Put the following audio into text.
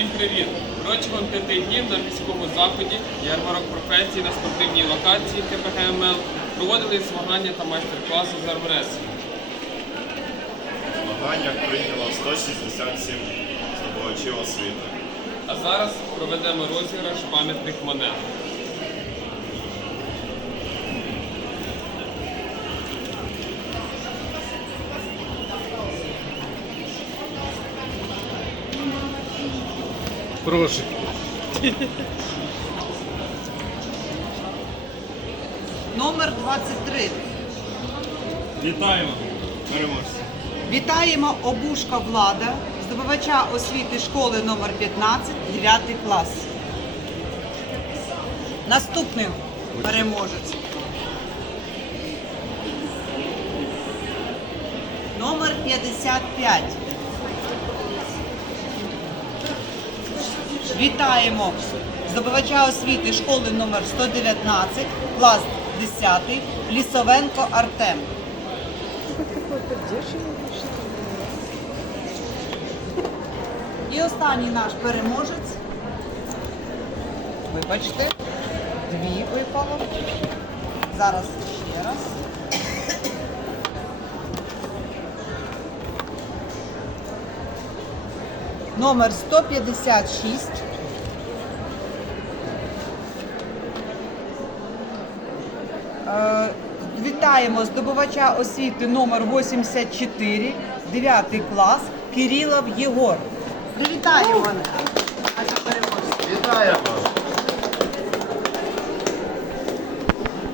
Всім привіт! Протягом п'яти днів на міському заході ярмарок професій на спортивній локації КПГМЛ проводили змагання та майстер-класи з армресу. В змаганнях прийняло 167 здобувачів освіти. А зараз проведемо розіграш пам'ятних монет. Прошу. Номер 23. Вітаємо! Переможці! Вітаємо Обушка Влада, здобувача освіти школи номер 15, 9 клас. Наступний переможець. Номер 55. Вітаємо здобувача освіти школи номер 119, клас 10, Лісовенко Артем. І останній наш переможець. Вибачте, дві випало. Зараз ще раз. Номер 156. Вітаємо здобувача освіти номер 84, 9 клас, Кирилов Єгор. Привітаємо мене. Вітаємо!